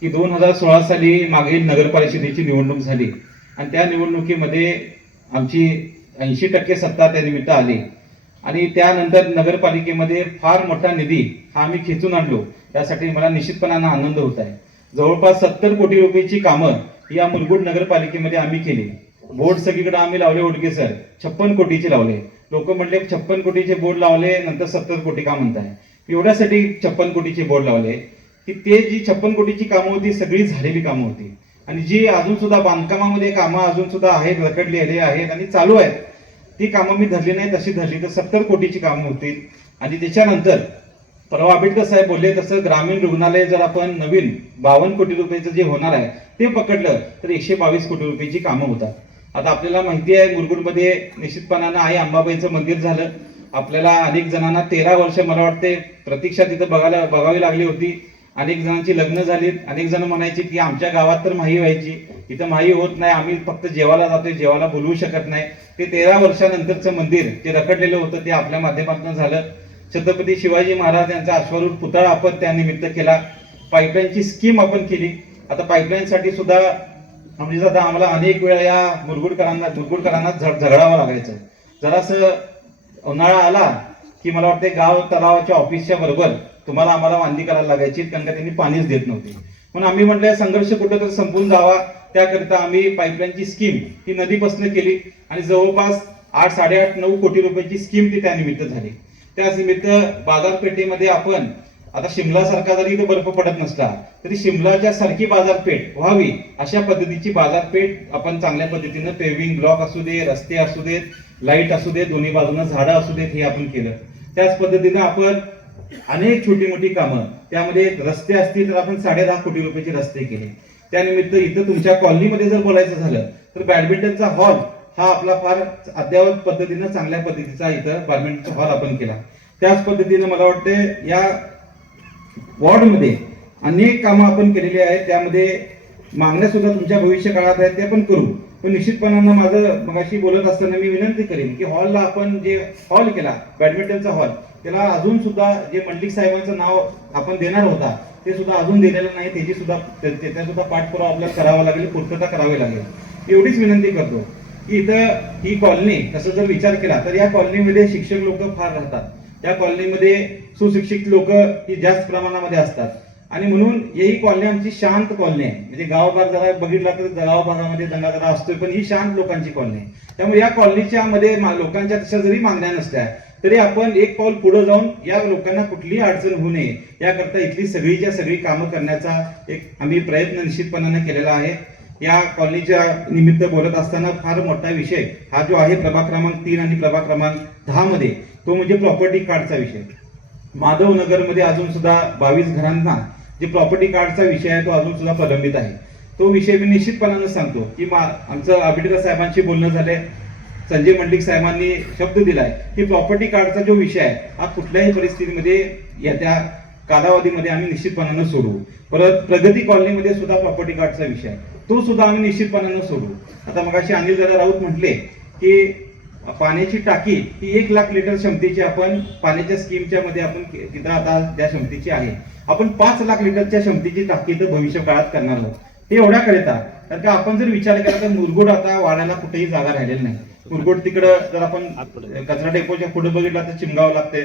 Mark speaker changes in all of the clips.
Speaker 1: की दोन हजार सोळा साली मागील नगरपरिषदेची निवडणूक झाली. आणि त्या निवडणुकीमध्ये आमची ऐंशी टक्के सत्ता त्या निमित्त आली. आणि त्यानंतर नगरपालिकेमध्ये फार मोठा निधी हा आम्ही खेचून आणलो. त्यासाठी मला निश्चितपणानं आनंद होत आहे. जवळपास सत्तर कोटी रुपयेची कामं या मुलगुड नगरपालिकेमध्ये आम्ही केली. बोर्ड सगळीकडे आम्ही लावले ओडके सर. छप्पन कोटीचे लावले. लोक म्हणले छप्पन कोटीचे बोर्ड लावले नंतर सत्तर कोटी का म्हणताय? एवढ्यासाठी छप्पन कोटीचे बोर्ड लावले. की ते जी छप्पन कोटीची कामं होती सगळी झालेली कामं होती. आणि जी अजून सुद्धा बांधकामामध्ये कामं अजून सुद्धा आहेत लकडलेले आहेत आणि चालू आहेत ती कामं मी धरली नाही तशी धरली तर सत्तर कोटीची कामं होतील. आणि त्याच्यानंतर परवा आंबेडकर साहेब बोलले तसं ग्रामीण रुग्णालय जर आपण नवीन बावन्न कोटी रुपयाचं जे होणार आहे ते पकडलं तर एकशे बावीस कोटी रुपयाची कामं होतात. आता आपल्याला माहिती आहे मुरगुडमध्ये निश्चितपणानं आई अंबाबाईचं मंदिर झालं. आपल्याला अनेक जणांना तेरा वर्ष मला वाटते प्रतीक्षा तिथं बघायला बघावी लागली होती. अनेक जणांची लग्न झालीत. अनेक जण म्हणायचे की आमच्या गावात तर माही व्हायची. इथं माही होत नाही. आम्ही फक्त जेवाला जातोय. जेवाला बोलवू शकत नाही. ते तेरा वर्षानंतरचं मंदिर जे रखडलेलं होतं. ते आपल्या माध्यमातून झालं. छत्रपती शिवाजी महाराज यांचा अश्वारूढ पुतळा आपण त्यानिमित्त केला. पाईपलाईनची स्कीम आपण केली. आता पाईपलाईनसाठी सुद्धा म्हणजे आता आम्हाला अनेक वेळा या मुरगुडकरांना मुरगुडकरांना झड झगडावं लागायचं. जरासं उन्हाळा आला की मला वाटते गाव तलावाच्या ऑफिसच्या बरोबर तुम्हाला आम्हाला वांदी करायला लागायची कारण का त्यांनी पाणीच देत नव्हते. म्हणून आम्ही म्हटलं संघर्ष कुठं तर संपून जावा. त्याकरिता आम्ही पाईपलाईनची स्कीम ही नदीपासून केली आणि जवळपास आठ साडेआठ नऊ कोटी रुपयाची स्कीम ती त्यानिमित्त झाली. त्याच निमित्त बाजारपेठेमध्ये आपण आता शिमला सारखा जरी इथं बर्फ पडत नसला तरी शिमलाच्या सारखी बाजारपेठ व्हावी अशा पद्धतीची बाजारपेठ आपण चांगल्या पद्धतीनं पेव्हिंग ब्लॉक असू दे रस्ते असू देत लाइट असू दे दोन्ही बाजूनं झाडं असू देत हे आपण केलं. त्याच पद्धतीनं आपण अनेक छोटी मोठी कामं. त्यामध्ये रस्ते असतील तर आपण साडे दहा कोटी रुपयाचे रस्ते केले. त्यानिमित्त इथं तुमच्या कॉलनीमध्ये जर बोलायचं झालं तर बॅडमिंटनचा हॉल हा आपला फार अद्ययावत पद्धतीनं चांगल्या पद्धतीचा इथं बॅडमिंटनचा हॉल आपण केला. त्याच पद्धतीनं मला वाटते या वॉर्डमध्ये अनेक कामं आपण केलेली आहेत. त्यामध्ये मागण्या सुद्धा तुमच्या भविष्य काळात आहेत ते आपण करू. पण निश्चितपणानं माझं मगाशी बोलत असताना मी विनंती करेन की हॉलला आपण जे हॉल केला बॅडमिंटनचा हॉल त्याला अजून सुद्धा जे मंडलिक साहेबांचं नाव आपण देणार होता ते सुद्धा अजून दिलेलं नाही. त्याची सुद्धा त्याचा सुद्धा पाठपुरावा आपल्याला करावा लागेल पूर्तता करावी लागेल. एवढीच विनंती करतो की इथं ही कॉलनी तसं जर विचार केला तर या कॉलनीमध्ये शिक्षक लोक फार राहतात. या कॉलनीमध्ये सुशिक्षित लोक ही जास्त प्रमाणामध्ये असतात. आणि म्हणून ही कॉलनी आमची शांत कॉलनी आहे. म्हणजे गावभाग जरा बघितला तर गाव भागामध्ये दंगा जरा असतोय पण ही शांत लोकांची कॉलनी आहे. त्यामुळे या कॉलनीच्या मध्ये मा- लोकांच्या तशा जरी मागण्या नसत्या तरी आपण एक पाऊल पुढे जाऊन या लोकांना कुठलीही अडचण होऊ नये. याकरता इथली सगळीच्या सगळी कामं करण्याचा एक आम्ही प्रयत्न निश्चितपणाने केलेला आहे. या कॉलनीच्या निमित्त बोलत असताना फार मोठा विषय हा जो आहे प्रभाग क्रमांक तीन आणि प्रभाग क्रमांक दहा मध्ये तो म्हणजे प्रॉपर्टी कार्डचा विषय. माधव नगरमध्ये अजून सुद्धा बावीस घरांना जे प्रॉपर्टी कार्डचा विषय आहे तो अजून सुद्धा प्रलंबित आहे. तो विषय मी निश्चितपणानं सांगतो. की मा आमचं आंबेडकर साहेबांशी बोलणं झालंय. संजय मंडिक साहेबांनी शब्द दिलाय की प्रॉपर्टी कार्डचा जो विषय आहे हा कुठल्याही परिस्थितीमध्ये येत्या कालावधीमध्ये आम्ही निश्चितपणानं सोडवू. परत प्रगती कॉलनीमध्ये सुद्धा प्रॉपर्टी कार्डचा विषय आहे. तो सुद्धा आम्ही निश्चितपणानं सोडवू. आता मगाशी अनिल दादा राऊत म्हटले की पाण्याची टाकी ही एक लाख लिटर क्षमतेची आपण पाण्याच्या स्कीमच्या मध्ये आपण तिथं आता त्या क्षमतेची आहे आपण पाच लाख लिटरच्या क्षमतेची टाकी तर भविष्य काळात करणार आहोत. ते एवढ्या कारण का आपण जर विचार केला तर मुरगुड आता वाढायला कुठेही जागा राहिलेली नाही. मुरगुड तिकडं जर आपण कचरा डेपोच्या पुढे बघितला तर चिमगाव लागते.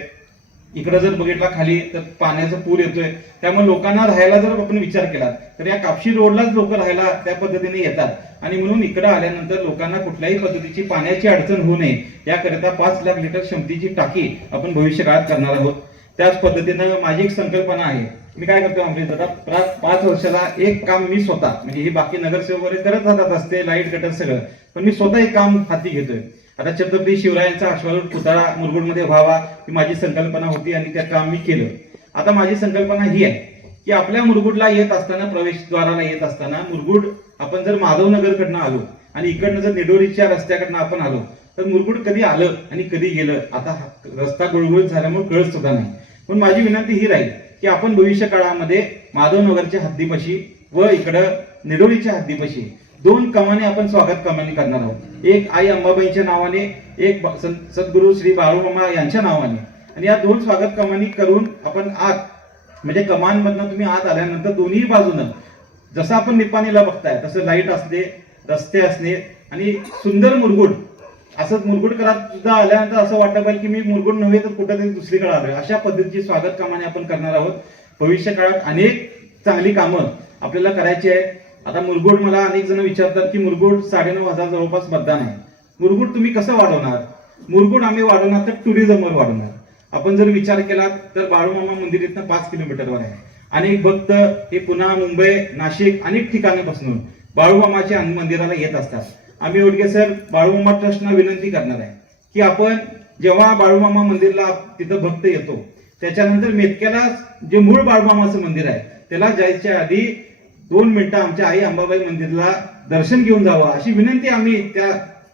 Speaker 1: इकडं जर बघितला खाली तर पाण्याचा पूर येतोय. त्यामुळे लोकांना राहायला जर आपण विचार केला तर या कापशी रोडलाच लोक राहायला त्या पद्धतीने येतात. आणि म्हणून इकडं आल्यानंतर लोकांना कुठल्याही पद्धतीची पाण्याची अडचण होऊ नये. याकरिता पाच लाख लिटर क्षमतेची टाकी आपण भविष्य काळात करणार आहोत. त्याच पद्धतीनं माझी एक संकल्पना आहे. मी काय करतो आमच्या दादा पाच वर्षाला एक काम मी स्वतः म्हणजे हे बाकी नगरसेवक वगैरे करत राहतात असते लाइट कटर सगळं पण मी स्वतः एक काम हाती घेतोय. आता छत्रपती शिवरायांचा अश्वारूढ पुतळा मुरगुडमध्ये व्हावा ही माझी संकल्पना होती आणि त्या काम मी केलं. आता माझी संकल्पना ही आहे की आपल्या मुरगुडला येत असताना प्रवेशद्वाराला येत असताना मुरगुड आपण जर माधवनगरकडनं आलो आणि इकडनं जर निडोरीच्या रस्त्याकडनं आपण आलो तर मुरगुड कधी आलं आणि कधी गेलं? आता रस्ता गुळगुळीत झाल्यामुळे कळत सुद्धा नाही. पण माझी विनंती ही राहील की आपण भविष्य काळामध्ये माधवनगरच्या हद्दीपाशी व इकडं निरोळीच्या हद्दीपाशी दोन कमाने आपण स्वागत कमानी करणार आहोत. एक आई अंबाबाईच्या नावाने एक ब- सद्गुरू श्री बाळूमामा यांच्या नावाने. आणि या दोन स्वागत कमानी करून आपण आत म्हणजे कमानमधनं तुम्ही आत आल्यानंतर दोन्ही बाजूनं जसं आपण निपाणीला बघताय तसं लाइट असणे रस्ते असणे आणि सुंदर मुरगुड असंच मुरगुडकरात सुद्धा आल्यानंतर असं वाटलं पाहिजे की मी मुरगुड नव्हे तर कुठेतरी दुसरीकडे आलोय. अशा पद्धतीची स्वागत कामाने आपण करणार आहोत. भविष्य काळात अनेक चांगली कामं आपल्याला करायची आहेत. आता मुरगुड मला अनेक जण विचारतात की मुरगुड साडेनऊ हजार जवळपास मतदान आहे. मुरगुड तुम्ही कसं वाढवणार? मुरगुड आम्ही वाढवणार तर टुरिझमवर वाढवणार. आपण जर विचार केला तर बाळूमामा मंदिर इथनं पाच किलोमीटरवर आहे. अनेक भक्त हे पुन्हा मुंबई नाशिक अनेक ठिकाणापासून बाळूमामाच्या मंदिराला येत असतात. आम्ही ओडके सर बाळूमामा ट्रस्टना विनंती करणार आहे की आपण जेव्हा बाळूमामा मंदिरला तिथं भक्त येतो त्याच्यानंतर मेतक्याला जे मूळ बाळूमामाचं मंदिर आहे त्याला जायच्या आधी दोन मिनिटं आमच्या आई अंबाबाई मंदिरला दर्शन घेऊन जावं अशी विनंती आम्ही त्या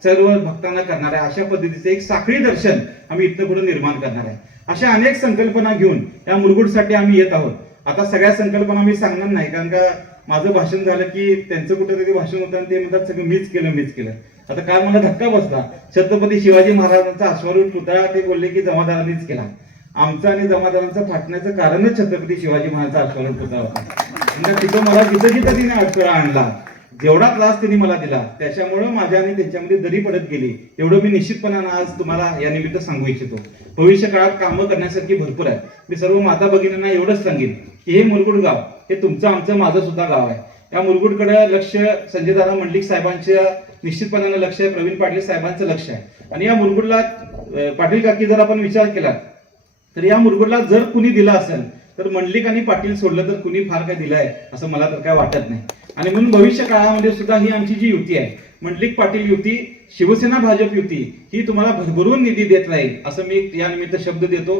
Speaker 1: सर्व भक्तांना करणार आहे. अशा पद्धतीचे एक साखळी दर्शन आम्ही इथं पुढे निर्माण करणार आहे. अशा अनेक संकल्पना घेऊन या मुरगुडसाठी आम्ही येत आहोत. आता सगळ्या संकल्पना मी सांगणार नाही कारण का माझं भाषण झालं की त्यांचं कुठेतरी भाषण होतं आणि ते म्हणतात सगळं मीच केलं मीच केलं. आता काल मला धक्का बसला. छत्रपती शिवाजी महाराजांचा अश्वारूढ पुतळा ते बोलले की जमादारांनीच केला. आमचं आणि जमादारांचं फाटण्याचं कारणच छत्रपती शिवाजी महाराजांचा अश्वारूढ पुतळा होता. म्हणजे तिथं मला जिथं जिथं तिने अडथळा आणला जेवढा त्रास त्यांनी मला दिला त्याच्यामुळं माझ्या आणि त्यांच्यामध्ये दरी पडत गेली एवढं मी निश्चितपणानं आज तुम्हाला या निमित्त सांगू इच्छितो. भविष्य काळात कामं करण्यासारखी भरपूर आहे मी सर्व माता भगिनींना एवढंच सांगेन की हे मुलगुड गाव हे तुमचं आमचं माझं सुद्धा गाव आहे. या मुरगुडकडे लक्ष संजय दादा मंडलिक साहेबांच्या निश्चितपणानं लक्ष आहे प्रवीण पाटील साहेबांचं लक्ष आहे. आणि या मुरगुडला पाटील काकी जर आपण विचार केला तर या मुरगुडला जर कुणी दिला असेल तर मंडलिक आणि पाटील सोडलं तर कुणी फार काय दिलं आहे असं मला तर काय वाटत नाही. आणि म्हणून भविष्य काळामध्ये सुद्धा ही आमची जी युती आहे मंडलिक पाटील युती शिवसेना भाजप युती ही तुम्हाला भरभरून निधी देत राहील असं मी यानिमित्त शब्द देतो.